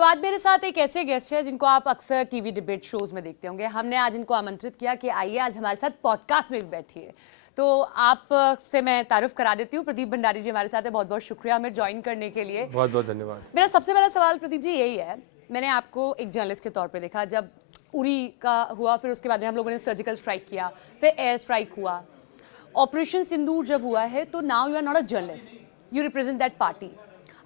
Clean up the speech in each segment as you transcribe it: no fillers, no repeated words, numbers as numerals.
तो आज मेरे साथ एक ऐसे गेस्ट है जिनको आप अक्सर टीवी डिबेट शोज में देखते होंगे। हमने आज इनको आमंत्रित किया कि आइए आज हमारे साथ पॉडकास्ट में भी बैठिए। तो आप से मैं तारुफ करा देती हूँ। प्रदीप भंडारी जी हमारे साथ है। बहुत बहुत शुक्रिया हमें ज्वाइन करने के लिए। बहुत बहुत धन्यवाद। मेरा सबसे पहला सवाल प्रदीप जी यही है, मैंने आपको एक जर्नलिस्ट के तौर पे देखा जब उरी का हुआ, फिर उसके बाद हम लोगों ने सर्जिकल स्ट्राइक किया, फिर एयर स्ट्राइक हुआ, ऑपरेशन सिंदूर जब हुआ है, तो now you are not a journalist, you represent that party.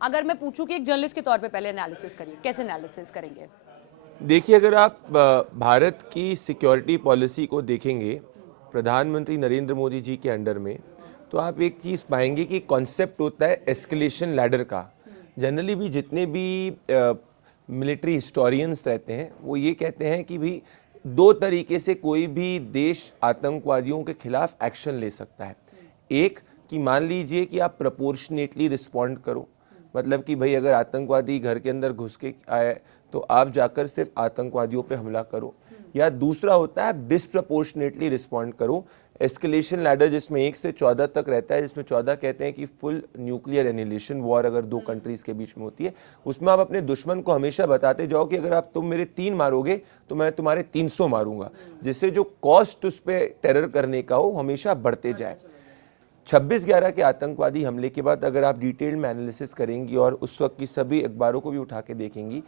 अगर मैं पूछूं कि एक जर्नलिस्ट के तौर पे पहले एनालिसिस करिए, कैसे एनालिसिस करेंगे? देखिए, अगर आप भारत की सिक्योरिटी पॉलिसी को देखेंगे प्रधानमंत्री नरेंद्र मोदी जी के अंडर में, तो आप एक चीज़ पाएंगे कि कॉन्सेप्ट होता है एस्केलेशन लैडर का। जनरली भी जितने भी मिलिट्री हिस्टोरियंस रहते हैं वो ये कहते हैं कि भी दो तरीके से कोई भी देश आतंकवादियों के खिलाफ एक्शन ले सकता है। एक कि मान लीजिए कि आप प्रपोर्शनेटली रिस्पॉन्ड करो, मतलब कि भाई अगर आतंकवादी घर के अंदर घुस के आए तो आप जाकर सिर्फ आतंकवादियों पे हमला करो, या दूसरा होता है डिसप्रपोर्शनेटली रिस्पॉन्ड करो। एस्केलेशन लैडर जिसमें 1 से 14 तक रहता है, जिसमें 14 कहते हैं कि फुल न्यूक्लियर एनिहिलेशन वॉर अगर दो कंट्रीज के बीच में होती है, उसमें आप अपने दुश्मन को हमेशा बताते जाओ कि अगर तुम मेरे 3 मारोगे तो मैं तुम्हारे 300 मारूंगा, जिससे जो कॉस्ट उस पर टेरर करने का हो हमेशा बढ़ते जाए। 26/11 के आतंकवादी हमले के बाद अगर आप डिटेल में एनालिसिस करेंगी और उस वक्त की सभी अखबारों को भी उठा के देखेंगी,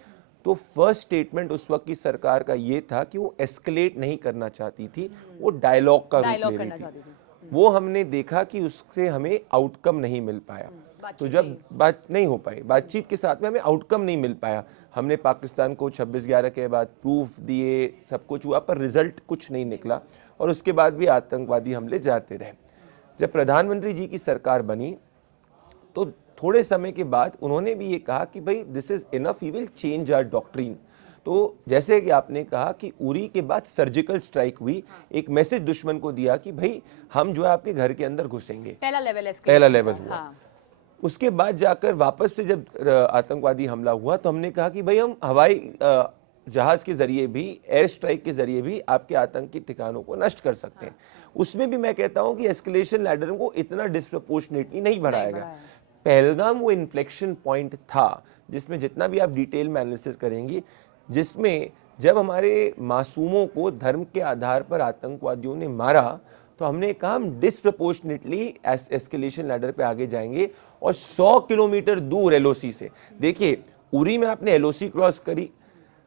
तो फर्स्ट स्टेटमेंट उस वक्त की सरकार का ये था कि वो एस्केलेट नहीं करना चाहती थी, वो डायलॉग का रूप ले रही थी। वो हमने देखा कि उससे हमें आउटकम नहीं मिल पाया। तो जब बात नहीं हो पाई, बातचीत के साथ में हमें आउटकम नहीं मिल पाया। हमने पाकिस्तान को 26/11 के बाद प्रूफ दिए, सब कुछ हुआ, पर रिजल्ट कुछ नहीं निकला और उसके बाद भी आतंकवादी हमले जाते रहे। जब प्रधानमंत्री जी की सरकार बनी तो थोड़े समय के बाद उन्होंने भी ये कहा कि भाई this is enough, he will change our doctrine. तो जैसे कि आपने कहा कि उरी के बाद सर्जिकल स्ट्राइक हुई, एक मैसेज दुश्मन को दिया कि भाई हम जो है आपके घर के अंदर घुसेंगे। पहला लेवल हुआ। हाँ। उसके बाद जाकर वापस से जब आतंकवादी हमला हुआ तो हमने कहा कि भाई हम हवाई जहाज के जरिए भी, एयर स्ट्राइक के जरिए भी आपके आतंकी ठिकानों को नष्ट कर सकते हैं। उसमें भी मैं कहता हूं कि एस्केलेशन लैडर को इतना डिस्प्रपोर्शनेटली नहीं बढ़ाएगा। पहलगाम वो इन्फ्लेक्शन पॉइंट था जिसमें जितना भी आप डिटेल में एनालिसिस करेंगी, जिसमें जब हमारे मासूमों को धर्म के आधार पर आतंकवादियों ने मारा, तो हमने कहा हम डिस्प्रपोर्शनेटली एस्केलेशन लैडर पे आगे जाएंगे और 100 किलोमीटर दूर एलओसी से। देखिए, उरी में आपने एलओसी क्रॉस करी,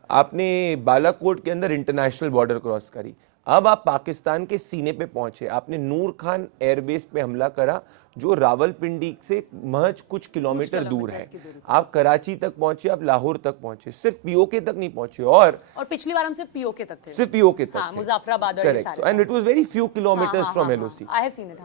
आपने बालाकोट के अंदर इंटरनेशनल बॉर्डर क्रॉस करी, अब आप पाकिस्तान के सीने पे पहुंचे, आपने नूर खान एयरबेस पे हमला करा जो रावलपिंडी से महज कुछ किलोमीटर दूर है। आप कराची तक पहुंचे, आप लाहौर तक पहुंचे, सिर्फ पीओके तक नहीं पहुंचे। और पिछली बार हम सिर्फ पीओके तक थे, सिर्फ पीओके तक। हाँ, Muzaffarabad, correct, and it was very few kilometres from LOC.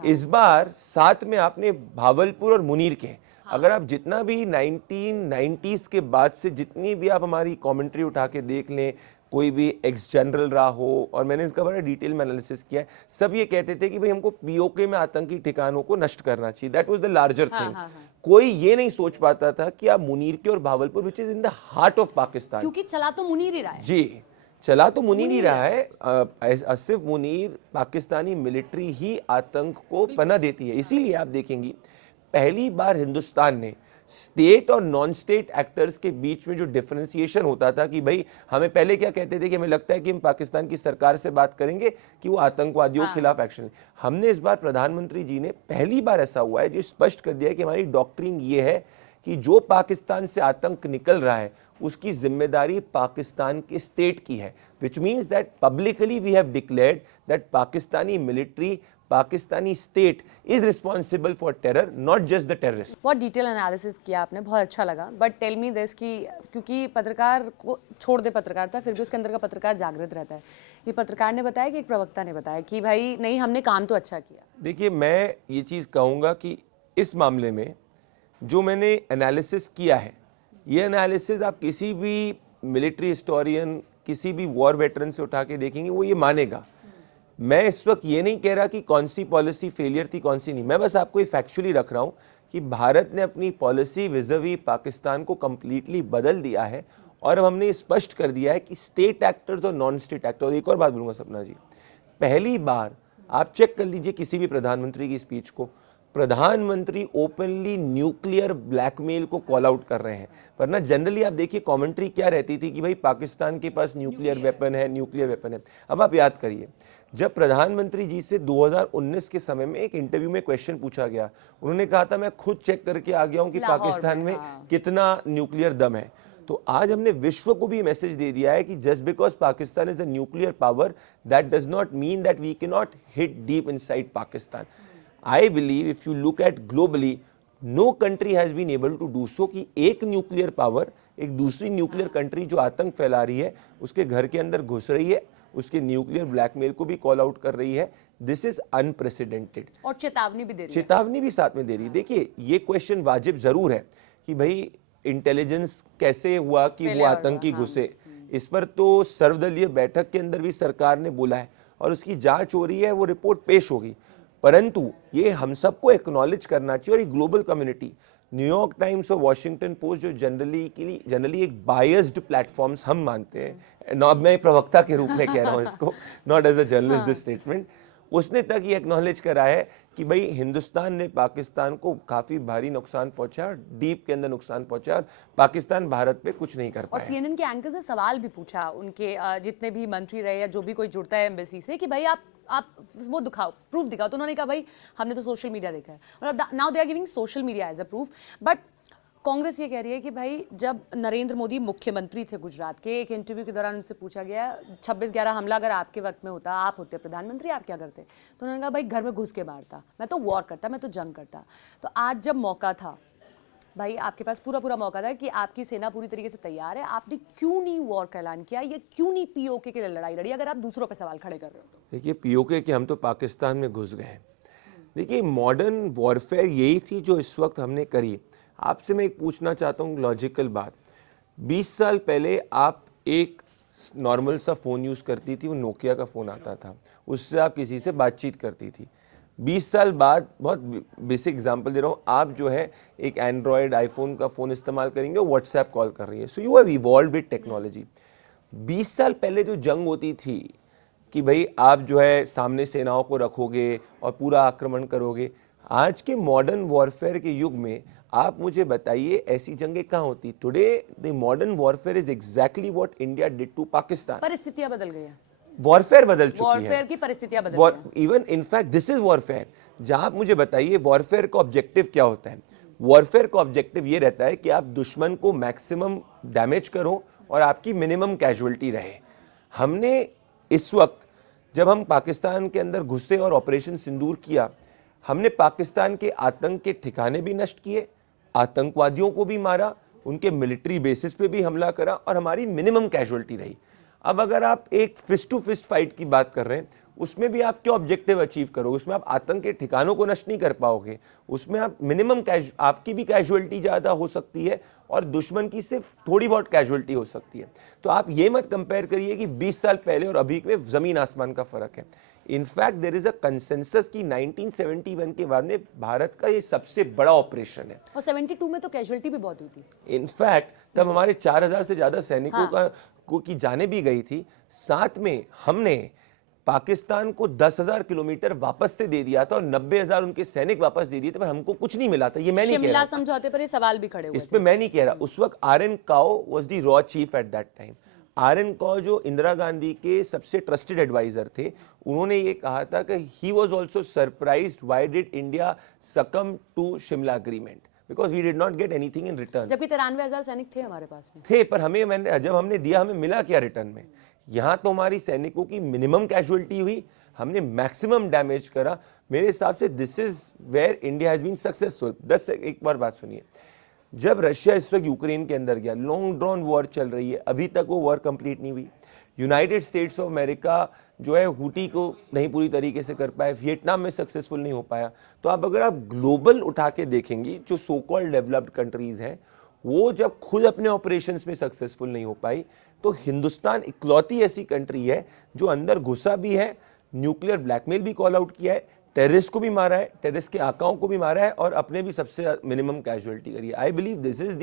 इस बार साथ में आपने भावलपुर और मुनीर के, अगर आप जितना भी 1990s के बाद से जितनी भी आप हमारी कमेंट्री उठा के देख लें, कोई भी एक्स जनरल रहा हो, और मैंने इसका बड़ा डिटेल में एनालिसिस किया है, सब ये कहते थे कि भाई हमको पीओके में आतंकी ठिकानों को नष्ट करना चाहिए। That was the larger thing. कोई ये नहीं सोच पाता था कि आप मुनीर के और Bahawalpur, which is in the heart of Pakistan, क्योंकि चला तो मुनीर ही रहा है। जी, चला तो मुनीर ही रहा है। सिर्फ मुनीर, पाकिस्तानी मिलिट्री ही आतंक को पनाह देती है। इसीलिए आप देखेंगी पहली बार हिंदुस्तान ने स्टेट और नॉन स्टेट एक्टर्स के बीच में जो डिफरेंशिएशन होता था कि भाई हमें पहले क्या कहते थे कि हमें लगता है कि हम पाकिस्तान की सरकार से बात करेंगे कि वो आतंकवादियों के खिलाफ एक्शन, हमने इस बार प्रधानमंत्री जी ने पहली बार ऐसा हुआ है जो स्पष्ट कर दिया है कि हमारी डॉक्ट्रिन ये है कि जो पाकिस्तान से आतंक निकल रहा है उसकी जिम्मेदारी पाकिस्तान के स्टेट की है, which means that publicly we have declared that Pakistani military, Pakistani state is responsible for terror, not just the terrorists. बहुत डिटेल एनालिसिस किया आपने, बहुत अच्छा लगा। बट टेल मी दिस कि क्योंकि पत्रकार को छोड़ दे पत्रकार था, फिर भी उसके अंदर का पत्रकार जागृत रहता है। ये पत्रकार ने बताया कि एक प्रवक्ता ने बताया कि भाई नहीं, हमने काम तो अच्छा किया। देखिए, मैं ये चीज़ कहूँगा कि इस मामले में जो मैंने एनालिसिस किया है, ये एनालिसिस आप किसी भी मिलिट्री हिस्टोरियन, किसी भी वॉर वेटरन से उठा के देखेंगे, वो ये मानेगा। मैं इस वक्त ये नहीं कह रहा कि कौन सी पॉलिसी फेलियर थी, कौन सी नहीं। मैं बस आपको ये फैक्चुअली रख रहा हूँ कि भारत ने अपनी पॉलिसी विज़ावी पाकिस्तान को कंप्लीटली बदल दिया है और अब हमने स्पष्ट कर दिया है कि स्टेट एक्टर्स और नॉन स्टेट एक्टर्स। एक और बात बोलूँगा सपना जी, पहली बार आप चेक कर लीजिए किसी भी प्रधानमंत्री की स्पीच को, प्रधानमंत्री ओपनली न्यूक्लियर ब्लैकमेल को कॉल आउट कर रहे हैं, वरना जनरली आप देखिए कमेंट्री क्या रहती थी कि भाई पाकिस्तान के पास न्यूक्लियर वेपन है। अब आप याद करिए, जब प्रधानमंत्री जी से 2019 के समय में एक इंटरव्यू में क्वेश्चन पूछा गया, उन्होंने कहा था मैं खुद चेक करके आ गया हूं कि पाकिस्तान में कितना न्यूक्लियर दम है। तो आज हमने विश्व को भी मैसेज दे दिया है कि just because Pakistan is a nuclear power, that does not mean that we can not hit deep inside Pakistan. I believe if you look at globally, no country has been able to do so कि एक nuclear power एक दूसरी nuclear country जो आतंक फैला रही है उसके घर के अंदर घुस रही है, उसके न्यूक्लियर ब्लैकमेल को भी कॉल आउट कर रही है। This is unprecedented. और चेतावनी भी दे रही है। चेतावनी भी साथ में दे रही है। देखिए ये क्वेश्चन वाजिब जरूर है कि भाई इंटेलिजेंस कैसे हुआ कि वो आतंकी घुसे, इस पर तो सर्वदलीय बैठक के अंदर भी सरकार ने बोला है और उसकी जांच हो रही है, वो रिपोर्ट पेश होगी। परंतु ये हम सबको एक्नॉलेज करना चाहिए और ये ग्लोबल कम्युनिटी, न्यूयॉर्क टाइम्स और वॉशिंगटन पोस्ट जो जनरली एक बायस्ड प्लेटफॉर्म्स हम मानते हैं, अब मैं प्रवक्ता के रूप में कह रहा हूँ इसको, not as a journalist this statement, उसने तक ये एक्नॉलेज करा है कि भाई हिंदुस्तान ने पाकिस्तान को काफी भारी नुकसान पहुंचाया और डीप के अंदर नुकसान पहुंचाया और पाकिस्तान भारत पे कुछ नहीं कर और पाया। सीएनएन के एंकर्स ने सवाल भी पूछा उनके जितने भी मंत्री रहे या जो भी कोई जुड़ता है एम्बेसी से कि भाई आप वो दिखाओ, प्रूफ दिखाओ। तो उन्होंने कहा भाई हमने तो सोशल मीडिया देखा है, मतलब now they are giving social media as a proof. But Congress ये कह रही है कि भाई जब नरेंद्र मोदी मुख्यमंत्री थे गुजरात के, एक इंटरव्यू के दौरान उनसे पूछा गया 26/11 हमला अगर आपके वक्त में होता, आप होते प्रधानमंत्री, आप क्या करते? तो उन्होंने कहा भाई घर में घुस के मारता, मैं तो वॉर करता, मैं तो जंग करता। तो आज जब मौका था भाई, आपके पास पूरा मौका था कि आपकी सेना पूरी तरीके से तैयार है, आपने क्यों नहीं वॉर का ऐलान किया, ये क्यों नहीं पीओके के लिए लड़ाई लड़ी, अगर आप दूसरों पे सवाल खड़े कर रहे हो तो? देखिए पीओके कि हम तो पाकिस्तान में घुस गए। देखिए मॉडर्न वॉरफेयर यही थी जो इस वक्त हमने करी। आपसे मैं एक पूछना चाहता हूँ लॉजिकल बात, 20 साल पहले आप एक नॉर्मल सा फ़ोन यूज़ करती थी, वो नोकिया का फ़ोन आता था, उससे आप किसी से बातचीत करती थी। 20 साल बाद, बहुत बेसिक एग्जांपल दे रहा हूँ, आप जो है एक एंड्रॉयड आईफोन का फ़ोन इस्तेमाल करेंगे, व्हाट्सएप कॉल कर रही है। So you have evolved with technology. 20 साल पहले जो जंग होती थी कि भाई आप जो है सामने सेनाओं को रखोगे और पूरा आक्रमण करोगे, आज के मॉडर्न वॉरफेयर के युग में आप मुझे बताइए ऐसी जंगें कहाँ होती? Today the modern warfare is exactly what India did to Pakistan. परिस्थितियां बदल गई हैं, वॉरफेयर बदल चुकी है, वॉरफेयर की परिस्थितियां बदल गई हैं। Even in fact this is warfare. जहां आप मुझे बताइए वॉरफेयर का ऑब्जेक्टिव क्या होता है? वॉरफेयर का ऑब्जेक्टिव ये रहता है कि आप दुश्मन को मैक्सिमम डैमेज करो और आपकी मिनिमम कैजुअलिटी रहे। हमने इस वक्त जब हम पाकिस्तान के अंदर घुसे और ऑपरेशन सिंदूर किया, हमने पाकिस्तान के आतंक के ठिकाने भी नष्ट किए, आतंकवादियों को भी मारा, उनके मिलिट्री बेसिस पे भी हमला करा और हमारी मिनिमम कैजुअलिटी रही। अब अगर आप एक फिस्ट टू फिस्ट फाइट की बात कर रहे हैं, उसमें भी आप क्या ऑब्जेक्टिव अचीव करोगे? उसमें आप आतंक के ठिकानों को नष्ट नहीं कर पाओगे, उसमें आप मिनिमम आपकी भी कैजुअलिटी ज़्यादा हो सकती है और दुश्मन की सिर्फ थोड़ी बहुत कैजुअलिटी हो सकती है। तो आप ये मत कंपेयर करिए कि 20 साल पहले और अभी में ज़मीन आसमान का फ़र्क है। In fact there is a consensus कि 1971 के बाद में भारत का ये सबसे बड़ा ऑपरेशन है। और 72 में तो कैजुअलिटी भी बहुत हुई थी। इनफैक्ट तब हमारे 4000 से ज़्यादा सैनिकों की जाने भी गई थी। साथ में हमने पाकिस्तान को 10,000 किलोमीटर वापस से दे दिया था और 90,000 उनके सैनिक वापस दे दिए थे, पर हमको कुछ नहीं मिला था। ये मैं नहीं कह रहा, शिमला समझौते पर ये सवाल भी खड़े हुए इस पे मैं नहीं कह रहा। उस वक्त आर.एन. काओ वाज द रॉ chief at that time. R N. Kao जो इंदिरा गांधी के सबसे ट्रस्टेड एडवाइजर थे, उन्होंने ये कहा था कि he was also surprised why did India succumb to Shimla agreement because we did not get anything in return. जबकि 93,000 सैनिक थे हमारे पास में। थे, पर जब हमने दिया, हमें मिला क्या रिटर्न में? यहाँ तो हमारी सैनिकों की मिनिमम कैजुअलिटी हुई, हमने मैक्सिमम डैमेज करा। मेरे हिसाब से this is where India has been successful. एक बार बात सुनिए, जब रशिया इस वक्त यूक्रेन के अंदर गया, लॉन्ग ड्रॉन वॉर चल रही है, अभी तक वो वॉर कंप्लीट नहीं हुई। यूनाइटेड स्टेट्स ऑफ अमेरिका जो है हुटी को नहीं पूरी तरीके से कर पाए, वियतनाम में सक्सेसफुल नहीं हो पाया। तो अगर आप ग्लोबल उठा के देखेंगी, जो सो कॉल्ड डेवलप्ड कंट्रीज हैं, वो जब खुद अपने ऑपरेशंस में सक्सेसफुल नहीं हो पाई, तो हिंदुस्तान इकलौती ऐसी कंट्री है जो अंदर घुसा भी है, न्यूक्लियर ब्लैकमेल भी कॉल आउट किया है, टेररिस्ट को भी मारा है, टेररिस्ट के आकाओं को भी मारा है और अपने भी सबसे मिनिमम कैजुअलिटी करी है। I believe this is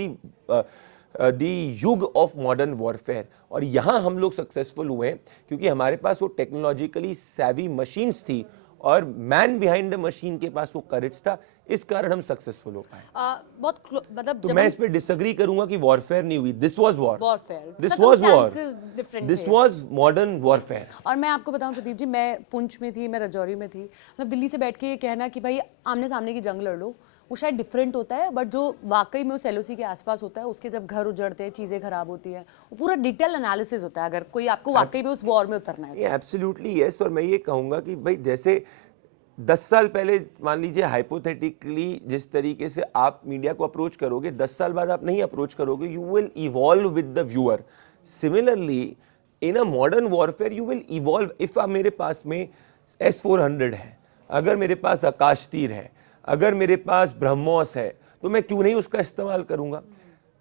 the युग ऑफ मॉडर्न वॉरफेयर। और यहाँ हम लोग सक्सेसफुल हुए हैं क्योंकि हमारे पास वो टेक्नोलॉजिकली सैवी मशीन्स थी और मैन बिहाइंड द मशीन के पास वो करेज था, इस कारण हम सक्सेसफुल हो पाए। मतलब तो मैं इस पे डिसएग्री करूंगा कि वॉरफेयर नहीं हुई। This was war, warfare, this was war, different this थे। Was modern warfare. और मैं आपको बताऊं प्रदीप जी, मैं पुंछ में थी, मैं राजौरी में थी, मतलब दिल्ली से बैठ के ये कहना कि भाई आमने सामने की जंग लड़ लो, वो शायद डिफरेंट होता है, बट जो वाकई में उस एलओसी के आसपास होता है, उसके जब घर उजड़ते हैं, चीज़ें खराब होती हैं, वो पूरा डिटेल एनालिसिस होता है अगर कोई आपको वाकई में उस वॉर में उतरना है। Absolutely yes. और मैं ये कहूंगा कि भाई जैसे 10 साल पहले मान लीजिए हाइपोथेटिकली जिस तरीके से आप मीडिया को अप्रोच करोगे, 10 साल बाद आप नहीं अप्रोच करोगे, you will evolve with the viewer. Similarly in a modern warfare you will evolve. If आप मेरे पास में S-400 है, अगर मेरे पास आकाश तीर है, अगर मेरे पास ब्रह्मोस है, तो मैं क्यों नहीं उसका इस्तेमाल करूंगा?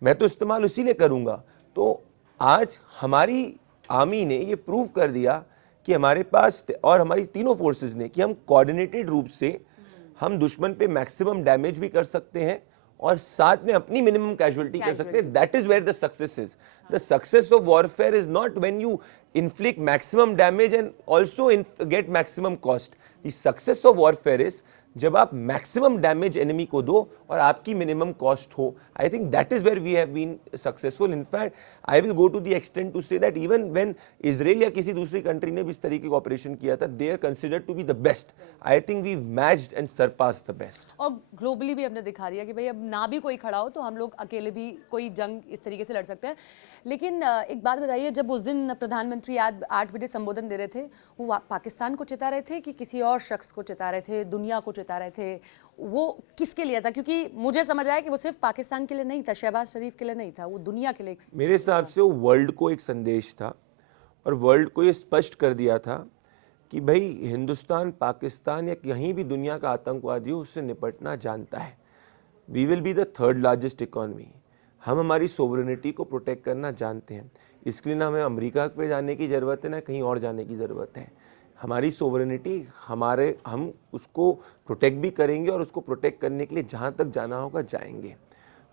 मैं तो इस्तेमाल उसी लिए करूंगा। तो आज हमारी आर्मी ने ये प्रूव कर दिया कि हमारे पास और हमारी तीनों फोर्सेस ने कि हम कोऑर्डिनेटेड रूप से हम दुश्मन पे मैक्सिमम डैमेज भी कर सकते हैं और साथ में अपनी मिनिमम कैजुअलिटी कर सकते हैं। That is where the success is. The success of warfare is not when you inflict maximum damage and also get maximum cost. The success of warfare is जब आप मैक्सिमम डैमेज एनिमी को दो और आपकी minimum cost हो। I think that is where we have been successful. In fact I will go to the extent to say that even when Israel या किसी दूसरी कंट्री ने भी इस तरीके का ऑपरेशन किया था, they are considered to be the best. I think we matched and surpass the best. और ग्लोबली भी हमने दिखा दिया कि भाई अब ना भी कोई खड़ा हो तो हम लोग अकेले भी कोई जंग इस तरीके से लड़ सकते हैं। लेकिन एक बात बताइए, जब उस दिन प्रधानमंत्री आज 8 बजे संबोधन दे रहे थे, वो पाकिस्तान को चिता रहे थे कि किसी और शख्स को चिता रहे थे, दुनिया को चिता रहे थे? वो किसके लिए था? क्योंकि मुझे समझ आया कि वो सिर्फ पाकिस्तान के लिए नहीं था, शहबाज शरीफ के लिए नहीं था, वो दुनिया के लिए मेरे हिसाब से वो वर्ल्ड को एक संदेश था और वर्ल्ड को ये स्पष्ट कर दिया था कि भाई हिंदुस्तान, पाकिस्तान या कहीं भी दुनिया का आतंकवादी हो, उससे निपटना जानता है। We will be the 3rd largest economy. हम हमारी सोवरेनिटी को प्रोटेक्ट करना जानते हैं। इसके लिए ना हमें अमेरिका पे जाने की ज़रूरत है, ना कहीं और जाने की ज़रूरत है। हमारी सोवरेनिटी हम उसको प्रोटेक्ट भी करेंगे और उसको प्रोटेक्ट करने के लिए जहाँ तक जाना होगा जाएंगे।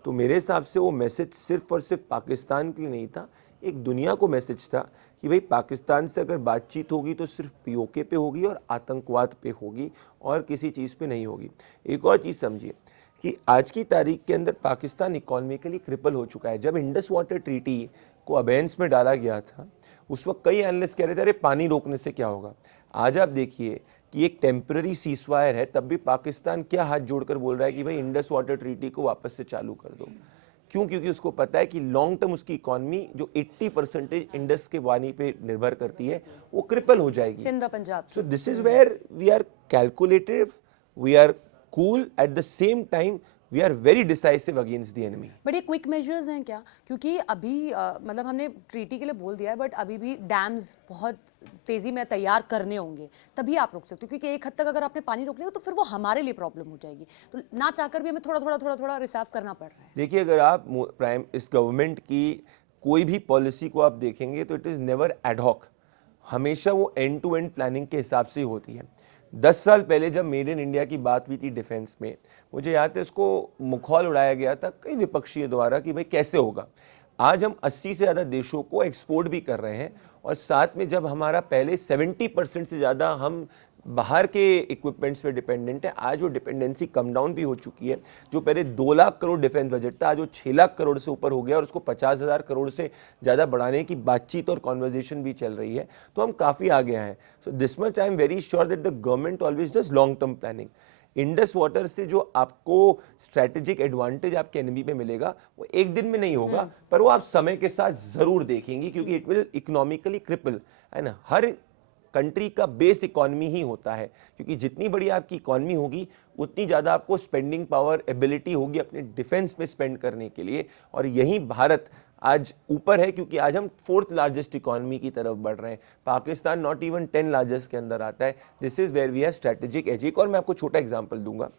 तो मेरे हिसाब से वो मैसेज सिर्फ और सिर्फ पाकिस्तान के लिए नहीं था, एक दुनिया को मैसेज था कि भाई पाकिस्तान से अगर बातचीत होगी तो सिर्फ पीओके पे होगी और आतंकवाद पे होगी और किसी चीज़ पे नहीं होगी। एक और चीज़ समझिए कि आज की तारीख के अंदर पाकिस्तान इकोनॉमिकली क्रिपल हो चुका है। जब इंडस वाटर ट्रीटी को अबेंस में डाला गया था, उस वक्त कई एनालिस्ट कह रहे थे अरे पानी रोकने से क्या होगा। आज आप देखिए कि एक टेम्पररी सीजफायर है, तब भी पाकिस्तान क्या हाथ जोड़कर बोल रहा है कि भाई इंडस वाटर ट्रीटी को वापस से चालू कर दो। क्यों? क्योंकि उसको पता है कि लॉन्ग टर्म उसकी इकोनॉमी जो 80% इंडस के पानी पे निर्भर करती है वो क्रिपल हो जाएगी। Sindh Punjab. So this is where we are calculative, we are cool, at the same time we are very decisive against the enemy. But ये क्विक मेजर्स हैं क्या? क्योंकि अभी मतलब हमने ट्रीटी के लिए बोल दिया है, बट अभी भी डैम्स बहुत तेजी में तैयार करने होंगे, तभी आप रोक सकते हो। क्योंकि एक हद तक अगर आपने पानी रोक लिया तो फिर वो हमारे लिए प्रॉब्लम हो जाएगी। तो ना चाहकर भी हमें थोड़ा रिजर्व करना पड़ रहा है। देखिए, अगर आप इस गवर्नमेंट की कोई भी पॉलिसी को आप देखेंगे तो इट इज़ नेवर एडहॉक, हमेशा वो एंड टू एंड प्लानिंग के हिसाब से होती है। 10 साल पहले जब मेड इन इंडिया की बात हुई थी डिफेंस में, मुझे याद है इसको मुखौल उड़ाया गया था कई विपक्षीय द्वारा कि भाई कैसे होगा। आज हम 80 से ज़्यादा देशों को एक्सपोर्ट भी कर रहे हैं और साथ में जब हमारा पहले 70% से ज़्यादा हम बाहर के इक्विपमेंट्स पे डिपेंडेंट है, आज वो डिपेंडेंसी कम डाउन भी हो चुकी है। जो पहले 2 लाख करोड़ डिफेंस बजट था, आज वो 6 लाख करोड़ से ऊपर हो गया और उसको 50,000 करोड़ से ज़्यादा बढ़ाने की बातचीत और कॉन्वर्जेशन भी चल रही है। तो हम काफ़ी आगे हैं। So this much I am very sure that the government always does long term planning. Indus water से जो आपको स्ट्रैटेजिक एडवांटेज आपके एनिमी पे मिलेगा वो एक दिन में नहीं होगा, पर वो आप समय के साथ ज़रूर देखेंगे, क्योंकि इट विल इकोनॉमिकली क्रिपल। है ना, हर कंट्री का बेस इकोनॉमी ही होता है, क्योंकि जितनी बड़ी आपकी इकोनॉमी होगी उतनी ज़्यादा आपको स्पेंडिंग पावर, एबिलिटी होगी अपने डिफेंस में स्पेंड करने के लिए। और यहीं भारत आज ऊपर है, क्योंकि आज हम 4th लार्जेस्ट इकोनॉमी की तरफ बढ़ रहे हैं। पाकिस्तान नॉट इवन 10 लार्जेस्ट के अंदर आता है। This is where we have strategic edge. एक और मैं आपको छोटा एग्जांपल दूंगा।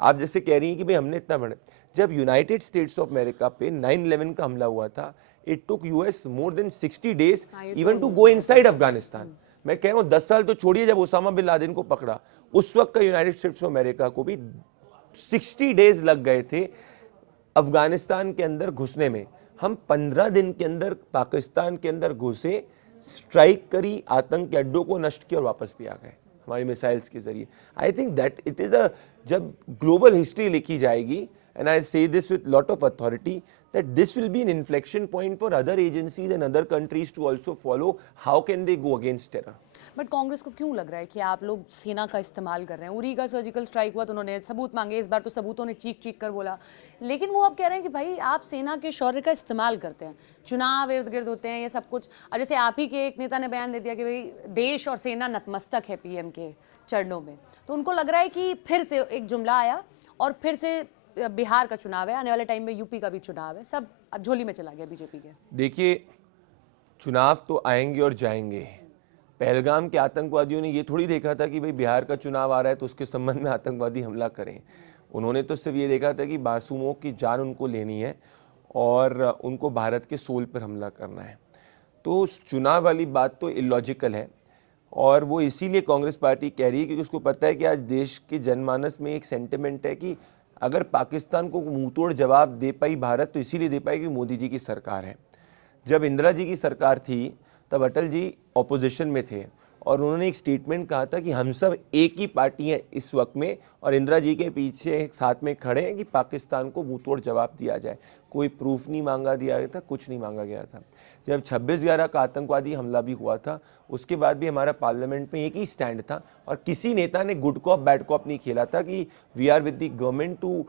आप जैसे कह रही हैं कि भाई हमने इतना बड़ा, जब यूनाइटेड स्टेट्स ऑफ अमेरिका पे 9/11 का हमला हुआ था, it took US more than 60 days even to go inside Afghanistan. मैं कह रहा हूँ 10 साल तो छोड़िए, जब ओसामा बिन लादेन को पकड़ा उस वक्त का यूनाइटेड स्टेट्स ऑफ अमेरिका को भी 60 days लग गए थे अफगानिस्तान के अंदर घुसने में। हम 15 दिन के अंदर पाकिस्तान के अंदर घुसे, स्ट्राइक करी, आतंकी अड्डों को नष्ट किया और वापस भी आ गए। हमारी मिसाइल्स के जरिए। आई think that it is a, जब ग्लोबल हिस्ट्री लिखी जाएगी, and I say this with lot of authority, that this will be an inflection point for other agencies and other countries to also follow. How can they go against terror? But Congress को क्यों लग रहा है कि आप लोग सेना का इस्तेमाल कर रहे हैं? उरी का सर्जिकल स्ट्राइक हुआ तो उन्होंने सबूत मांगे, इस बार तो सबूतों ने चीख चीख कर बोला, लेकिन वो अब कह रहे हैं कि भाई आप सेना के शौर्य का इस्तेमाल करते हैं, चुनाव इर्द गिर्द होते हैं, ये सब कुछ। और जैसे आप ही के एक नेता ने बयान दे दिया कि भाई देश और सेना नतमस्तक है पीएम के चरणों में, तो उनको लग रहा है कि फिर से एक जुमला आया और फिर से बिहार का चुनाव है, आने वाले टाइम में यूपी का भी चुनाव है, सब अब झोली में चला गया बीजेपी के। देखिए, चुनाव तो आएंगे और जाएंगे। पहलगाम के आतंकवादियों ने ये थोड़ी देखा था कि भाई बिहार का चुनाव आ रहा है तो उसके संबंध में आतंकवादी हमला करें। उन्होंने तो सिर्फ ये देखा था कि मासूमों की जान उनको लेनी है और उनको भारत के सोल पर हमला करना है। तो उस चुनाव वाली बात तो इलॉजिकल है और वो इसीलिए कांग्रेस पार्टी कह रही है क्योंकि उसको पता है कि आज देश के जनमानस में एक सेंटिमेंट है कि अगर पाकिस्तान को मुंहतोड़ जवाब दे पाई भारत तो इसीलिए दे पाई कि मोदी जी की सरकार है। जब इंदिरा जी की सरकार थी तब अटल जी ऑपोजिशन में थे और उन्होंने एक स्टेटमेंट कहा था कि हम सब एक ही पार्टी हैं इस वक्त में और इंदिरा जी के पीछे साथ में खड़े हैं कि पाकिस्तान को मुंहतोड़ जवाब दिया जाए। कोई प्रूफ नहीं मांगा दिया गया था, कुछ नहीं मांगा गया था। जब 26/11 का आतंकवादी हमला भी हुआ था उसके बाद भी हमारा पार्लियामेंट में एक ही स्टैंड था और किसी नेता ने गुड कॉप बैड कॉप नहीं खेला था कि we are with the government to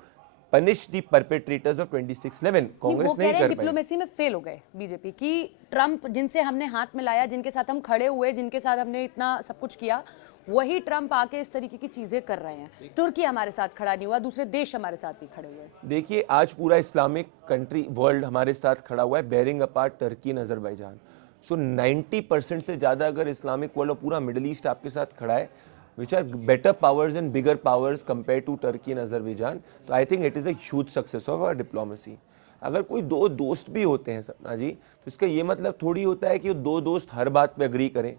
punish the perpetrators of 26/11। Congress नहीं कर पाई। डिप्लोमेसी में फेल हो गए बीजेपी की। ट्रंप जिनसे हमने हाथ मिलाया, जिनके साथ हम खड़े हुए, जिनके साथ हमने इतना सब कुछ किया, वही ट्रंप आके इस तरीके की चीजें कर रहे हैं। तुर्की हमारे साथ खड़ा नहीं हुआ, दूसरे देश हमारे साथ नहीं खड़े हुए। देखिए, आज पूरा इस्लामिक कंट्री वर्ल्ड हमारे साथ खड़ा हुआ है, barring apart Turkey and Azerbaijan. So 90% से ज़्यादा अगर इस्लामिक वर्ल्ड और पूरा मिडिल ईस्ट आपके साथ खड़ा है, which are better powers and bigger powers compared to Turkey and Azerbaijan, तो I think it is a huge success of our diplomacy. अगर कोई दो दोस्त भी होते हैं सपना जी, तो इसका ये मतलब थोड़ी होता है कि दो दोस्त हर बात पे अग्री करें।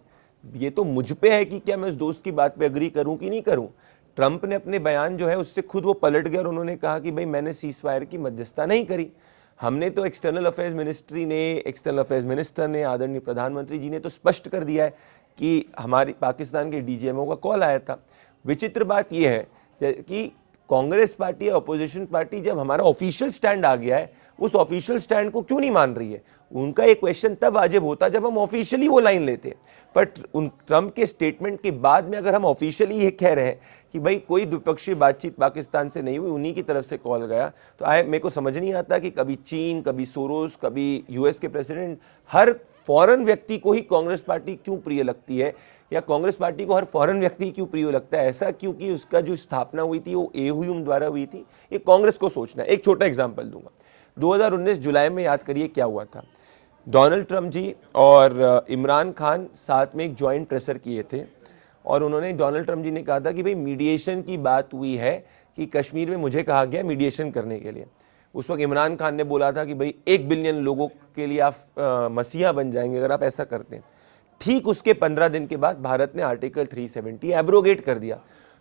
ये तो मुझ पे है कि क्या मैं उस दोस्त की बात पे अग्री करूं कि नहीं करूं। ट्रंप ने अपने बयान जो है उससे खुद वो पलट गए और उन्होंने कहा कि भाई मैंने सीजफायर की मध्यस्थता नहीं करी। हमने तो एक्सटर्नल अफेयर्स मिनिस्ट्री ने, एक्सटर्नल अफेयर्स मिनिस्टर ने, आदरणीय प्रधानमंत्री जी ने तो स्पष्ट कर दिया है कि हमारी पाकिस्तान के डीजीएमओ का कॉल आया था। विचित्र बात यह है कि कांग्रेस पार्टी या अपोजिशन पार्टी जब हमारा ऑफिशियल स्टैंड आ गया है उस ऑफिशियल स्टैंड को क्यों नहीं मान रही है। उनका एक क्वेश्चन तब वाजिब होता जब हम ऑफिशियली वो लाइन लेते, बट उन ट्रंप के स्टेटमेंट के बाद में अगर हम ऑफिशियली ये कह रहे हैं कि भाई कोई द्विपक्षीय बातचीत पाकिस्तान से नहीं हुई, उन्हीं की तरफ से कॉल गया, तो मेरे को समझ नहीं आता कि कभी चीन, कभी सोरोस, कभी यूएस के प्रेसिडेंट, हर फॉरेन व्यक्ति को ही कांग्रेस पार्टी क्यों प्रिय लगती है या कांग्रेस पार्टी को हर फॉरेन व्यक्ति क्यों प्रिय लगता है। ऐसा क्योंकि उसका जो स्थापना हुई थी वो एहुयुम द्वारा हुई थी। ये कांग्रेस को सोचना है। एक छोटा एग्जाम्पल दूंगा, 2019 जुलाई में याद करिए क्या हुआ था। डोनाल्ड ट्रंप जी और इमरान खान साथ में एक जॉइंट प्रेसर किए थे और उन्होंने, डोनाल्ड ट्रंप जी ने कहा था कि भाई मीडिएशन की बात हुई है कि कश्मीर में मुझे कहा गया मीडिएशन करने के लिए। उस वक्त इमरान खान ने बोला था कि भाई 1 बिलियन लोगों के लिए आप मसीहा बन जाएंगे अगर आप ऐसा करते हैं। ठीक उसके 15 दिन के बाद भारत ने आर्टिकल 370 एब्रोगेट कर दिया।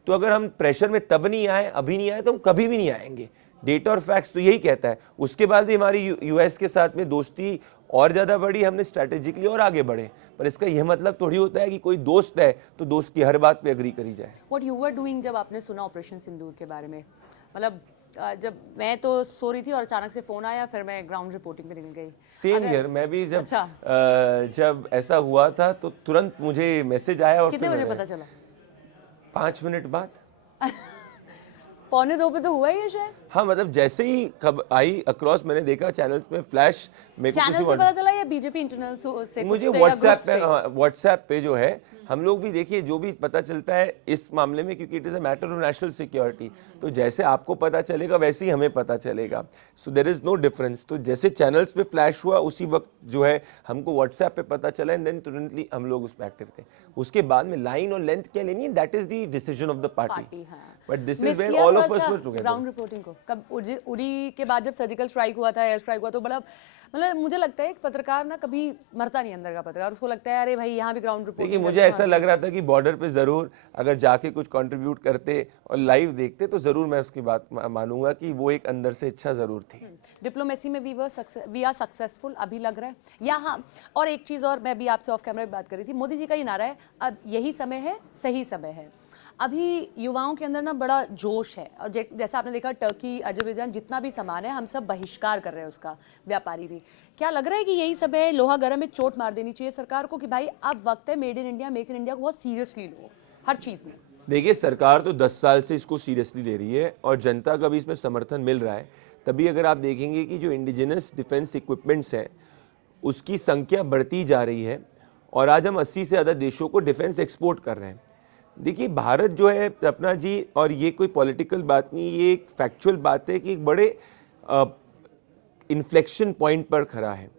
तो अगर हम प्रेशर में तब नहीं आए, अभी नहीं आए, तो हम कभी भी नहीं आएंगे। डेटा और फैक्ट्स तो यही कहता है। उसके बाद भी हमारी यूएस के साथ में दोस्ती और ज़्यादा बढ़ी, हमने स्ट्रैटेजिकली और आगे बढ़े। पर इसका यह मतलब थोड़ी होता है कि कोई दोस्त है तो दोस्त की हर बात पे अग्री करी जाए। व्हाट यू वर डूइंग जब आपने सुना ऑपरेशन सिंदूर के बारे में? मतलब जब मैं तो सो रही थी और अचानक से फोन आया, फिर मैं ग्राउंड रिपोर्टिंग पे निकल गई। सेम ईयर मैं भी जब अच्छा। जब ऐसा हुआ था तो तुरंत मुझे मैसेज आया और कितने बजे पता चला? 5 मिनट बाद। 1:45 पे तो हुआ ही है शायद। हाँ, मतलब जैसे ही खबर आई अक्रॉस मैंने देखा चैनल्स में फ्लैश। चैनल से पता चला या बीजेपी इंटरनल से? मुझे व्हाट्सएप पे जो है, हम लोग भी देखिए जो भी पता चलता है इस मामले में, क्योंकि it is a matter of national security, तो जैसे आपको पता चलेगा वैसे ही हमें पता चलेगा। So there is no difference. तो जैसे चैनल्स पे फ्लैश हुआ उसी वक्त जो है हमको व्हाट्सएप पे पता चला एंड देन तुरंतली हम लोग उस पर एक्टिव थे। उसके बाद में लाइन और लेंथ क्या लेनी है, that is the decision of the party, but this is where all of us were together. Ground reporting को कब उरी के बाद जब सर्जिकल स्ट्राइक हुआ था, एयर स्ट्राइक हुआ, तो बड़ा मतलब मुझे लगता है एक पत्रकार ना कभी मरता नहीं अंदर का पत्रकार, उसको लगता है अरे भाई यहाँ भी ग्राउंड रिपोर्ट। देखिए मुझे ऐसा लग रहा था कि बॉर्डर पे ज़रूर अगर जाके कुछ कंट्रीब्यूट करते और लाइव देखते तो ज़रूर मैं उसकी बात मानूंगा कि वो एक अंदर से इच्छा ज़रूर थी। डिप्लोमेसी में वी आर सक्सेसफुल अभी लग रहा है। या हाँ, और एक चीज़ और, मैं भी आपसे ऑफ कैमरा बात कर रही थी, मोदी जी का ये नारा है अब यही समय है, सही समय है। अभी युवाओं के अंदर ना बड़ा जोश है, और जैसा आपने देखा टर्की, अजरबैजान, जितना भी सामान है हम सब बहिष्कार कर रहे हैं उसका, व्यापारी भी। क्या लग रहा है कि यही सब है, लोहा गर्म में चोट मार देनी चाहिए सरकार को कि भाई अब वक्त है made in India, make in India को बहुत सीरियसली लो हर चीज़ में? देखिए सरकार तो 10 साल से इसको सीरियसली ले रही है और जनता का भी इसमें समर्थन मिल रहा है। तभी अगर आप देखेंगे कि जो इंडिजिनस डिफेंस इक्विपमेंट्स हैं उसकी संख्या बढ़ती जा रही है और आज हम 80 से ज़्यादा देशों को डिफेंस एक्सपोर्ट कर रहे हैं। देखिए भारत जो है अपना जी, और ये कोई पॉलिटिकल बात नहीं, ये एक फैक्चुअल बात है कि एक बड़े इन्फ्लेक्शन पॉइंट पर खड़ा है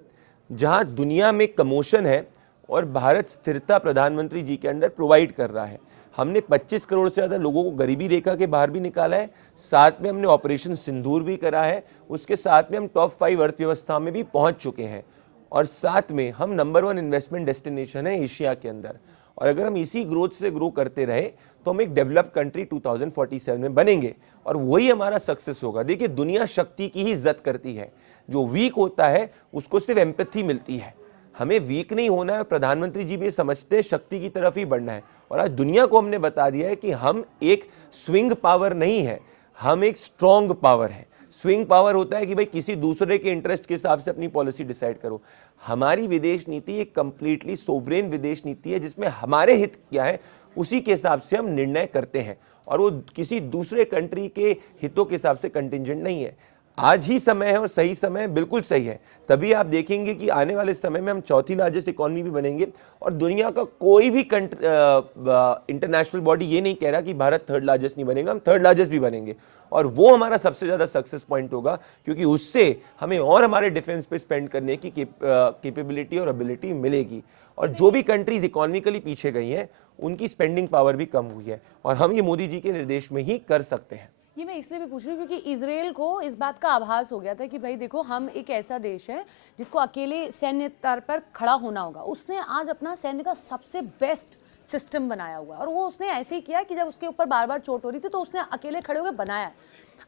जहां दुनिया में कमोशन है और भारत स्थिरता प्रधानमंत्री जी के अंडर प्रोवाइड कर रहा है। हमने 25 करोड़ से ज़्यादा लोगों को गरीबी रेखा के बाहर भी निकाला है, साथ में हमने ऑपरेशन सिंदूर भी करा है, उसके साथ में हम टॉप 5 अर्थव्यवस्था में भी पहुंच चुके हैं और साथ में हम नंबर 1 इन्वेस्टमेंट डेस्टिनेशन है एशिया के अंदर। और अगर हम इसी ग्रोथ से ग्रो करते रहे तो हम एक डेवलप्ड कंट्री 2047 में बनेंगे और वही हमारा सक्सेस होगा। देखिए दुनिया शक्ति की ही इज्जत करती है, जो वीक होता है उसको सिर्फ एम्पैथी मिलती है। हमें वीक नहीं होना है, प्रधानमंत्री जी भी समझते हैं शक्ति की तरफ ही बढ़ना है। और आज दुनिया को हमने बता दिया है कि हम एक स्विंग पावर नहीं है, हम एक स्ट्रॉन्ग पावर है। स्विंग पावर होता है कि भाई किसी दूसरे के इंटरेस्ट के हिसाब से अपनी पॉलिसी डिसाइड करो। हमारी विदेश नीति एक कंप्लीटली सोवरेन विदेश नीति है जिसमें हमारे हित क्या है उसी के हिसाब से हम निर्णय करते हैं और वो किसी दूसरे कंट्री के हितों के हिसाब से कंटिंजेंट नहीं है। आज ही समय है और सही समय बिल्कुल सही है, तभी आप देखेंगे कि आने वाले समय में हम चौथी लार्जेस्ट इकोनॉमी भी बनेंगे और दुनिया का कोई भी इंटरनेशनल बॉडी ये नहीं कह रहा कि भारत थर्ड लार्जेस्ट नहीं बनेगा, हम थर्ड लार्जेस्ट भी बनेंगे और वो हमारा सबसे ज़्यादा सक्सेस पॉइंट होगा क्योंकि उससे हमें और हमारे डिफेंस पे स्पेंड करने की कैपेबिलिटी और एबिलिटी मिलेगी। और जो भी कंट्रीज इकोनॉमिकली पीछे गई हैं उनकी स्पेंडिंग पावर भी कम हुई है और हम ये मोदी जी के निर्देश में ही कर सकते हैं। ये मैं इसलिए भी पूछ रही हूँ क्योंकि इजराइल को इस बात का आभास हो गया था कि भाई देखो हम एक ऐसा देश है जिसको अकेले सैन्य तौर पर खड़ा होना होगा। उसने आज अपना सैन्य का सबसे बेस्ट सिस्टम बनाया हुआ है और वो उसने ऐसे ही किया कि जब उसके ऊपर बार बार चोट हो रही थी तो उसने अकेले खड़े होकर बनाया।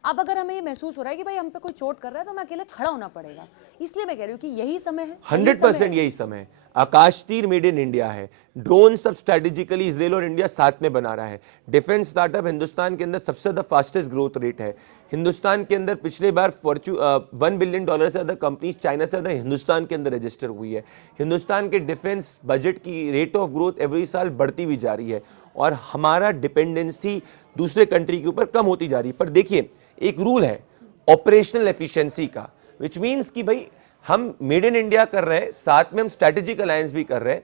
अब अगर हमें ये महसूस हो रहा है कि भाई हम पे कोई चोट कर रहा है तो हमें अकेले खड़ा होना पड़ेगा, इसलिए मैं कह रही हूँ कि यही समय है। 100% यही समय है। आकाश तीर मेड इन इंडिया है, ड्रोन सब स्ट्रेटेजिकली इजराइल और इंडिया साथ में बना रहा है। डिफेंस स्टार्टअप हिंदुस्तान के अंदर सबसे ज्यादा फास्टेस्ट ग्रोथ रेट है। हिंदुस्तान के अंदर पिछले बार $1 बिलियन से ज्यादा कंपनीज चाइना से ज्यादा हिंदुस्तान के अंदर रजिस्टर हुई है। हिंदुस्तान के डिफेंस बजट की रेट ऑफ ग्रोथ एवरी साल बढ़ती भी जा रही है और हमारा डिपेंडेंसी दूसरे कंट्री के ऊपर कम होती जा रही है। पर देखिए एक रूल है ऑपरेशनल एफिशिएंसी का, विच मीन्स कि भाई हम मेड इन इंडिया कर रहे हैं, साथ में हम स्ट्रैटेजिक अलायंस भी कर रहे हैं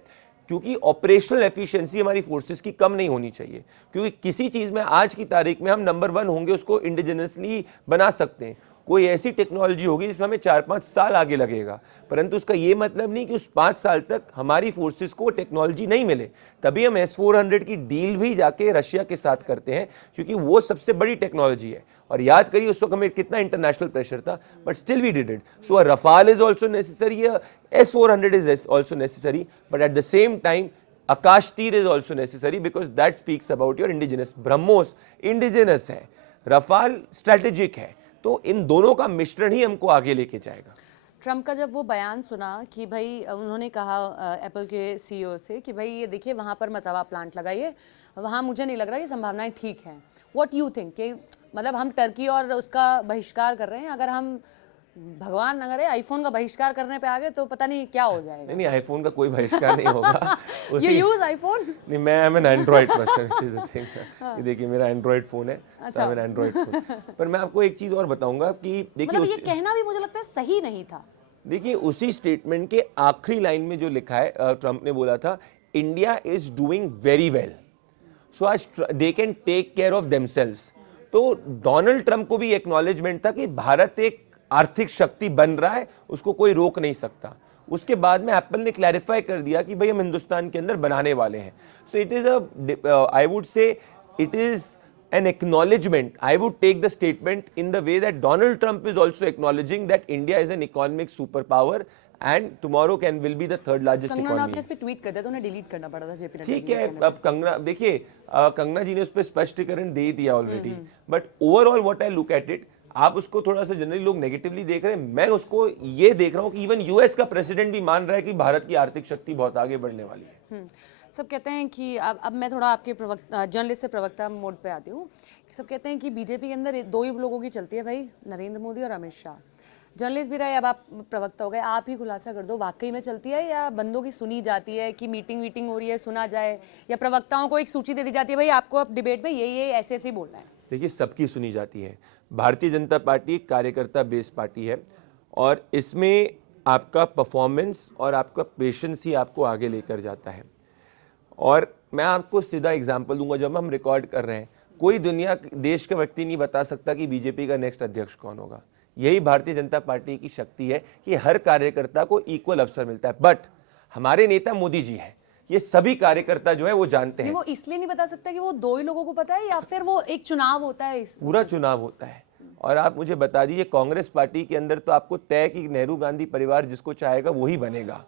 क्योंकि ऑपरेशनल एफिशिएंसी हमारी फोर्सेस की कम नहीं होनी चाहिए। क्योंकि किसी चीज़ में आज की तारीख में हम नंबर 1 होंगे उसको इंडिजिनसली बना सकते हैं। कोई ऐसी टेक्नोलॉजी होगी जिसमें हमें 4-5 साल आगे लगेगा, परंतु उसका ये मतलब नहीं कि उस 5 साल तक हमारी फोर्सेस को टेक्नोलॉजी नहीं मिले। तभी हम S-400 की डील भी जाके रशिया के साथ करते हैं क्योंकि वो सबसे बड़ी टेक्नोलॉजी है। और याद करिए उस वक्त हमें कितना इंटरनेशनल प्रेशर था, but still we did it. So a Rafale is also necessary, S-400 is also necessary, but at the same time Akashteer is also necessary because that speaks about your indigenous. BrahMos indigenous है, Rafale strategic है, तो इन दोनों का मिश्रण ही हमको आगे लेके जाएगा। ट्रम्प का जब वो बयान सुना कि भाई उन्होंने कहा एप्पल के सीईओ से कि भाई ये देखिए वहाँ पर मत आप प्लांट लगाइए, वहाँ मुझे नहीं लग रहा कि संभावनाएं ठीक हैं। व्हाट यू थिंक कि मतलब हम टर्की और उसका बहिष्कार कर रहे हैं, अगर हम भगवान न करे आईफोन का बहिष्कार करने पे आ गए तो पता नहीं क्या हो जाएगा। नहीं आईफोन का कोई बहिष्कार नहीं होगा। You use iPhone? नहीं, मैं एम एन एंड्रॉइड पर्सन। देखिए मेरा एंड्रॉइड फोन है, एंड्रॉइड फोन। पर मैं आपको एक चीज और बताऊंगा कि देखिए मतलब ये कहना भी मुझे लगता है सही नहीं था। देखिए उसी स्टेटमेंट के आखिरी लाइन में जो लिखा है, ट्रम्प ने बोला था India is doing very well, so आज they can take care of themselves. तो डोनाल्ड ट्रम्प को भी एक्नॉलेजमेंट था कि भारत एक आर्थिक शक्ति बन रहा है, उसको कोई रोक नहीं सकता। उसके बाद में एप्पल ने क्लैरिफाई कर दिया कि भाई हम हिंदुस्तान के अंदर बनाने वाले हैं। So it is I would say it is an acknowledgement. I would take the statement in the way that Donald Trump is also acknowledging that India is an economic superpower and tomorrow will be the third largest Kangana Ranaut ने economy. इस पे tweet कर दिया तो उन्हें delete करना पड़ा था जेपी नड्डा ठीक जी के है, कहने अब कंगना देखिए, कंगना जी ने उस पर स्पष्टीकरण दे दिया already, but overall what I look at it, आप उसको थोड़ा सा जनरली लोग नेगेटिवली देख रहे हैं, मैं उसको ये देख रहा हूँ कि इवन यूएस का प्रेसिडेंट भी मान रहा है कि भारत की आर्थिक शक्ति बहुत आगे बढ़ने वाली है. सब कहते हैं कि अब मैं थोड़ा आपके जर्नलिस्ट से प्रवक्ता मोड पे आती हूँ. सब कहते हैं कि बीजेपी के अंदर दो ही लोगों की चलती है भाई, नरेंद्र मोदी और अमित शाह. जर्नलिस्ट भी रहे, अब आप प्रवक्ता हो गए, आप ही खुलासा कर दो, वाकई में चलती है या बंदों की सुनी जाती है कि मीटिंग हो रही है, सुना जाए, या प्रवक्ताओं को एक सूची दे दी जाती है भाई आपको अब डिबेट में ये ऐसे ऐसे ही बोलना है. देखिए, सबकी सुनी जाती है. भारतीय जनता पार्टी एक कार्यकर्ता बेस्ड पार्टी है और इसमें आपका परफॉर्मेंस और आपका पेशेंस ही आपको आगे लेकर जाता है. और मैं आपको सीधा एग्जांपल दूंगा, जब हम रिकॉर्ड कर रहे हैं, कोई दुनिया देश का व्यक्ति नहीं बता सकता कि बीजेपी का नेक्स्ट अध्यक्ष कौन होगा. यही भारतीय जनता पार्टी की शक्ति है कि हर कार्यकर्ता को इक्वल अवसर मिलता है. बट हमारे नेता मोदी जी हैं, ये सभी कार्यकर्ता जो है वो जानते हैं. वो इसलिए नहीं बता सकता कि वो दो ही लोगों को पता है, या फिर वो एक चुनाव होता है पूरा चुनाव होता है. और आप मुझे बता दीजिए, कांग्रेस पार्टी के अंदर तो आपको तय कि नेहरू गांधी परिवार जिसको चाहेगा वही बनेगा,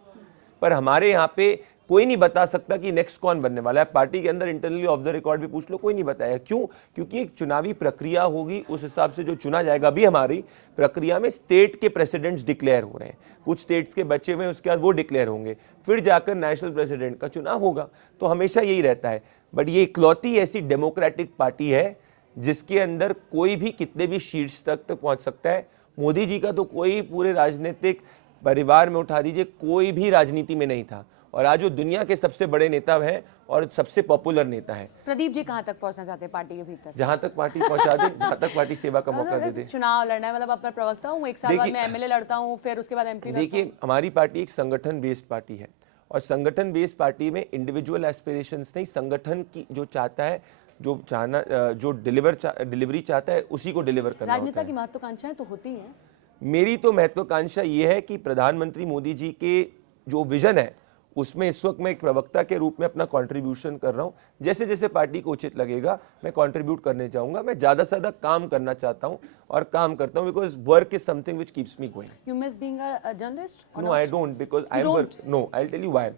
पर हमारे यहाँ पे कोई नहीं बता सकता कि नेक्स्ट कौन बनने वाला है. पार्टी के अंदर इंटरनली ऑफ द रिकॉर्ड भी पूछ लो, कोई नहीं बताया. क्यों? क्योंकि एक चुनावी प्रक्रिया होगी, उस हिसाब से जो चुना जाएगा. अभी हमारी प्रक्रिया में स्टेट के प्रेसिडेंट्स डिक्लेयर हो रहे हैं, कुछ स्टेट्स के बचे हुए हैं, उसके बाद वो डिक्लेयर होंगे, फिर जाकर नेशनल प्रेसिडेंट का चुनाव होगा. तो हमेशा यही रहता है. बट ये इकलौती ऐसी डेमोक्रेटिक पार्टी है जिसके अंदर कोई भी कितने भी शीर्ष तक पहुंच सकता है. मोदी जी का तो कोई पूरे राजनीतिक परिवार में उठा दीजिए, कोई भी राजनीति में नहीं था, और आज वो दुनिया के सबसे बड़े नेता हैं और सबसे पॉपुलर नेता है. प्रदीप जी कहाँ तक पहुंचना चाहते हैं पार्टी के भीतर? जहां तक पार्टी पहुंचा दे, जहां तक पार्टी सेवा का मौका दे दे. चुनाव लड़ना है, मतलब अपना प्रवक्ता हूँ, एक साल बाद मैं एमएलए लड़ता हूँ, फिर उसके बाद एमपी. देखिए, हमारी पार्टी एक संगठन बेस्ड पार्टी है, और संगठन बेस्ड पार्टी में इंडिविजुअल एस्पिरेशंस नहीं, संगठन की जो चाहता है, जो डिलीवरी चाहता है उसी को डिलीवर करना होता है. राजनेता की महत्वाकांक्षाएं तो होती हैं. मेरी तो महत्वाकांक्षा ये है कि प्रधानमंत्री मोदी जी के जो विजन है उसमें इस वक्त मैं एक प्रवक्ता के रूप में अपना कंट्रीब्यूशन कर रहा हूं. जैसे जैसे पार्टी को उचित लगेगा मैं कंट्रीब्यूट करने चाहूंगा. मैं ज़्यादा से ज़्यादा काम करना चाहता हूं और काम करता हूं, because work is something which keeps me going. You miss being a journalist? No, I don't, because I am no, I'll tell you why.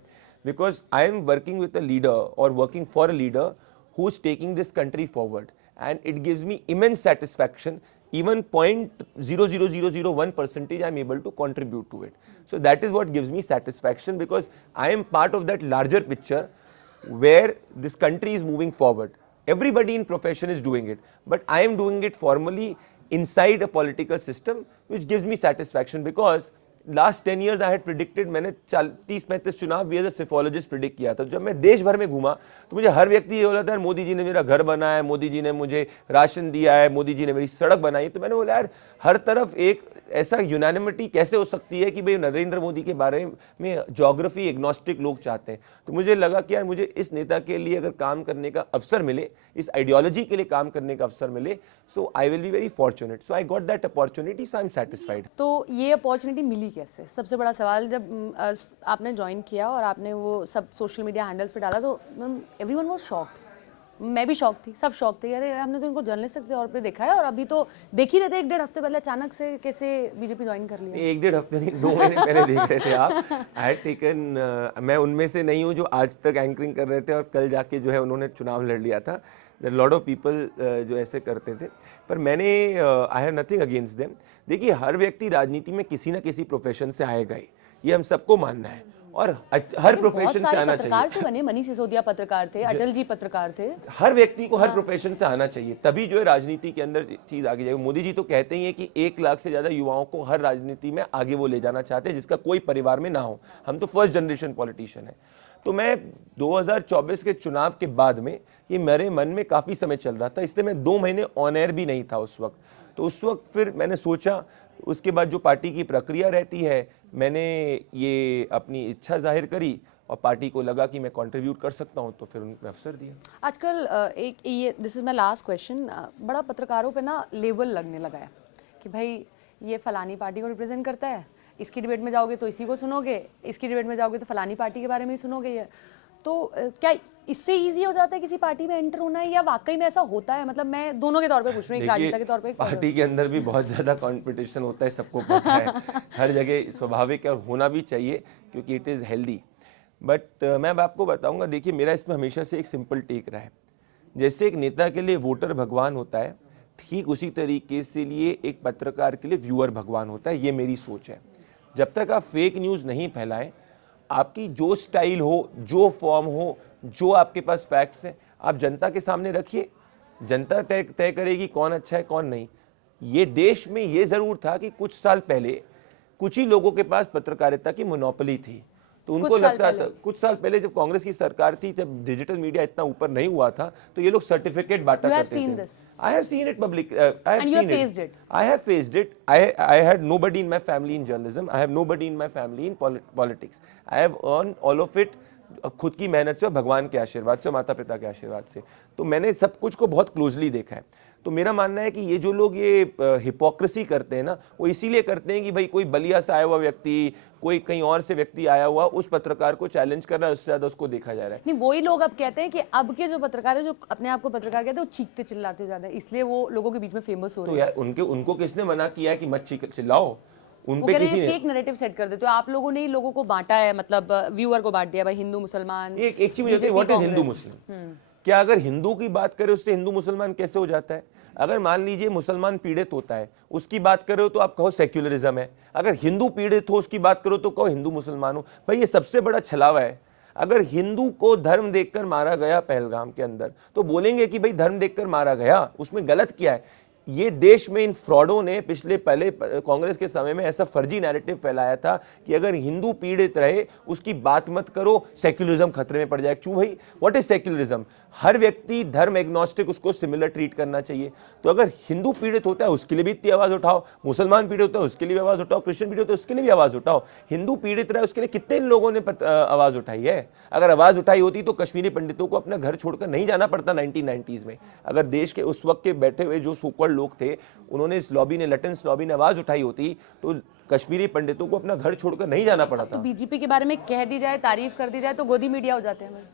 Because I am working with a leader or working for a leader who's taking this country forward, and it gives me immense satisfaction. Even 0.00001% I'm able to contribute to it. So that is what gives me satisfaction, because I am part of that larger picture where this country is moving forward. Everybody in profession is doing it, but I am doing it formally inside a political system, which gives me satisfaction, because last 10 years I had predicted, मैंने 30-35 चुनाव भी as a सिफोलॉजिस्ट predict किया था. जब मैं देश भर में घूमा तो मुझे हर व्यक्ति ये बोला था, मोदी जी ने मेरा घर बनाया है, मोदी जी ने मुझे राशन दिया है, मोदी जी ने मेरी सड़क बनाई. तो मैंने बोला यार, हर तरफ एक ऐसा यूनानिमिटी कैसे हो सकती है कि भाई नरेंद्र मोदी के बारे में ज्योग्राफी एग्नोस्टिक लोग चाहते हैं. तो मुझे लगा कि यार मुझे इस नेता के लिए अगर काम करने का अवसर मिले, इस आइडियोलॉजी के लिए काम करने का अवसर मिले, so I will be very fortunate. So I got that opportunity, so I am satisfied. तो ये अपॉर्चुनिटी मिली कैसे? सबसे बड़ा सवाल, जब आपने ज्वाइन किया और आपने वो सब सोशल मीडिया हैंडल्स पे डाला तो एवरीवन वाज शॉक्ड. मैं भी शॉक थी, सब शॉक थे. अरे हमने तो इनको जर्नलिस्ट के तौर पे देखा है और अभी तो देख ही रहे थे 1-1.5 हफ्ते पहले अचानक से कैसे बीजेपी ज्वाइन कर लिया. 1-1.5 हफ्ते नहीं, 2 महीने पहले देख रहे थे आप. आई हैड टेकन, मैं उनमें से नहीं हूँ जो आज तक एंकरिंग कर रहे थे और कल जाके जो है उन्होंने चुनाव लड़ लिया था. देयर लॉट ऑफ पीपल जो ऐसे करते थे, पर मैंने I have nothing against them. देखिए, हर व्यक्ति राजनीति में किसी ना किसी प्रोफेशन से आएगा ही, ये हम सबको मानना है, और हर प्रोफेशन से आना पत्रकार चाहिए. से बने, मनीष सिसोदिया पत्रकार थे, अटल जी पत्रकार थे. हर व्यक्ति को हर प्रोफेशन से आना चाहिए, तभी जो है राजनीति के अंदर चीज आगे जाएगी. मोदी जी तो कहते ही हैं कि 1 लाख से ज्यादा युवाओं को हर राजनीति में आगे वो ले जाना चाहते हैं जिसका कोई परिवार में ना हो. हम तो फर्स्ट जनरेशन पॉलिटिशियन है. तो मैं 2024 के चुनाव के बाद में ये मेरे मन में काफी समय चल रहा था, इसलिए मैं 2 महीने ऑन एयर भी नहीं था उस वक्त. तो उस वक्त फिर मैंने सोचा, उसके बाद जो पार्टी की प्रक्रिया रहती है, मैंने ये अपनी इच्छा जाहिर करी और पार्टी को लगा कि मैं कंट्रीब्यूट कर सकता हूं, तो फिर उन्होंने अवसर दिया. आजकल एक ये, this is my last question, बड़ा पत्रकारों पे ना लेबल लगने लगा है कि भाई ये फलानी पार्टी को रिप्रेजेंट करता है, इसकी डिबेट में जाओगे तो इसी को सुनोगे, इसकी डिबेट में जाओगे तो फलानी पार्टी के बारे में ही सुनोगे. ये तो क्या इससे इजी हो जाता है किसी पार्टी में एंटर होना, या वाकई में ऐसा होता है? मतलब मैं दोनों के तौर पे पूछ रही हूँ, एक राजनेता के तौर पे, पार्टी के अंदर भी बहुत ज़्यादा कंपटीशन होता है, सबको पता है। हर जगह स्वाभाविक है और होना भी चाहिए, क्योंकि इट इज़ हेल्दी। बट मैं अब आपको बताऊंगा, देखिए मेरा इसमें हमेशा से एक सिंपल टेक रहा है, जैसे एक नेता के लिए वोटर भगवान होता है, ठीक उसी तरीके से लिए एक पत्रकार के लिए व्यूअर भगवान होता है। ये मेरी सोच है। जब तक आप फेक न्यूज़ नहीं फैलाएं, आपकी जो स्टाइल हो, जो फॉर्म हो, जो आपके पास फैक्ट्स हैं, आप जनता के सामने रखिए। जनता तय करेगी कौन अच्छा है कौन नहीं। ये देश में ये ज़रूर था कि कुछ साल पहले कुछ ही लोगों के पास पत्रकारिता की मोनोपोली थी, तो उनको लगता था, कुछ साल पहले जब कांग्रेस की सरकार थी, जब डिजिटल मीडिया इतना ऊपर नहीं हुआ था, तो ये लोग सर्टिफिकेट बांटा करते थे। I have seen it public, I have faced it. I had nobody in my family in journalism, I have nobody in my family in politics. I have earn all of it खुद की मेहनत से और भगवान के आशीर्वाद से, माता पिता के आशीर्वाद से। तो मैंने सब कुछ को बहुत क्लोजली देखा है। तो मेरा मानना है कि ये जो लोग ये हिपोक्रेसी करते हैं ना, वो इसीलिए करते हैं कि भाई कोई बलिया से आया हुआ व्यक्ति, कोई कहीं और से व्यक्ति आया हुआ, उस पत्रकार को चैलेंज कर रहा है, उससे ज्यादा उसको देखा जा रहा है। नहीं, वही लोग अब कहते हैं कि अब के जो पत्रकार है, जो अपने आप को पत्रकार कहते हैं, वो चीखते चिल्लाते ज्यादा, इसलिए वो लोगों के बीच में फेमस हो रहे हैं। तो यार उनको किसने मना किया है कि मत चिल्लाओ? उन पे किसी ने फेक नैरेटिव सेट कर देते हो आप लोगों ने ही, लोगों को बांटा है, मतलब व्यूअर को बांट दिया भाई, हिंदू मुसलमान। एक चीज मुझे, व्हाट इज हिंदू मुस्लिम? क्या अगर हिंदू की बात करें उससे हिंदू मुसलमान कैसे हो जाता है? अगर मान लीजिए मुसलमान पीड़ित होता है, उसकी बात करो तो आप कहो सेक्युलरिज्म है। अगर हिंदू पीड़ित हो, उसकी बात करो तो कहो हिंदू मुसलमान हो। भाई ये सबसे बड़ा छलावा है। अगर हिंदू को धर्म देखकर मारा गया पहलगाम के अंदर, तो बोलेंगे कि भाई धर्म देखकर मारा गया, उसमें गलत क्या है? ये देश में इन फ्रॉडों ने पहले कांग्रेस के समय में ऐसा फर्जी नैरेटिव फैलाया था कि अगर हिंदू पीड़ित रहे उसकी बात मत करो, सेक्युलरिज्म खतरे में पड़ जाए। क्यों भाई? What is secularism? हर व्यक्ति धर्म एग्नोस्टिक, उसको सिमिलर ट्रीट करना चाहिए। तो अगर हिंदू पीड़ित होता है उसके लिए भी इतनी आवाज उठाओ, मुसलमान पीड़ित होता है उसके लिए भी आवाज उठाओ, क्रिश्चियन पीड़ित होता है उसके लिए भी आवाज उठाओ। हिंदू पीड़ित रहा है उसके लिए कितने लोगों ने आवाज उठाई है? अगर आवाज उठाई होती तो कश्मीरी पंडितों को अपना घर छोड़कर नहीं जाना पड़ता 1990s में। अगर देश के उस वक्त के बैठे हुए जो सुकड़ लोग थे, उन्होंने इस लॉबी ने, लटेंस लॉबी ने आवाज उठाई होती, तो कश्मीरी पंडितों को अपना घर छोड़कर नहीं जाना पड़ा था। तो बीजेपी के बारे में कह दी जाए, तारीफ कर दी जाए, तो गोदी मीडिया हो जाते हैं,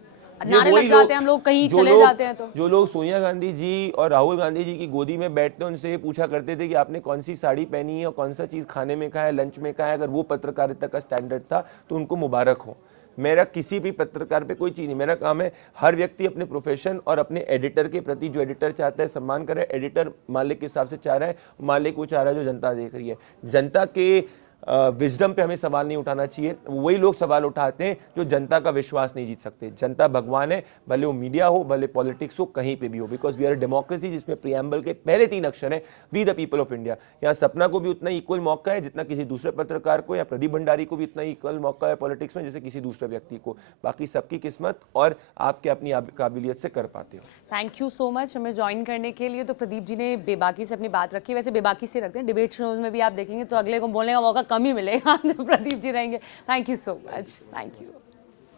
नारे लग जाते हैं, हम लोग कहीं चले जाते हैं। तो जो लोग सोनिया गांधी जी और राहुल गांधी जी की गोदी में बैठते हैं, उनसे पूछा करते थे कि आपने कौन सी साड़ी पहनी है और कौन सा चीज़ खाने में खाया है, लंच में खाया है, अगर वो पत्रकारिता का स्टैंडर्ड था तो उनको मुबारक हो। मेरा किसी भी पत्रकार पे कोई चीज़ नहीं, मेरा काम है हर व्यक्ति अपने प्रोफेशन और अपने एडिटर के प्रति, जो एडिटर चाहता है सम्मान करे। एडिटर मालिक के हिसाब से चाह रहा है, मालिक वो चाह रहा है जो जनता देख रही है। जनता के विजडम पे हमें सवाल नहीं उठाना चाहिए। वही लोग सवाल उठाते हैं जो जनता का विश्वास नहीं जीत सकते। जनता भगवान है, भले वो मीडिया हो, भले पॉलिटिक्स हो, कहीं पे भी हो, बिकॉज वी आर डेमोक्रेसी जिसमें प्रियम्बल के पहले 3 अक्षर हैं, we the people of India. यहाँ सपना को भी उतना इक्वल मौका है जितना किसी दूसरे पत्रकार को, या प्रदीप भंडारी को भी इतना इक्वल मौका है पॉलिटिक्स में जैसे किसी दूसरे व्यक्ति को। बाकी सबकी किस्मत और आपके अपनी काबिलियत से कर पाते हो। थैंक यू सो मच हमें ज्वाइन करने के लिए। तो प्रदीप जी ने बेबाकी से अपनी बात रखी, वैसे बेबाकी से रखते हैं, डिबेट शोज में भी आप देखेंगे तो अगले को बोलने का मौका कम ही मिलेगा जब प्रदीप जी रहेंगे। Thank you so much, thank you.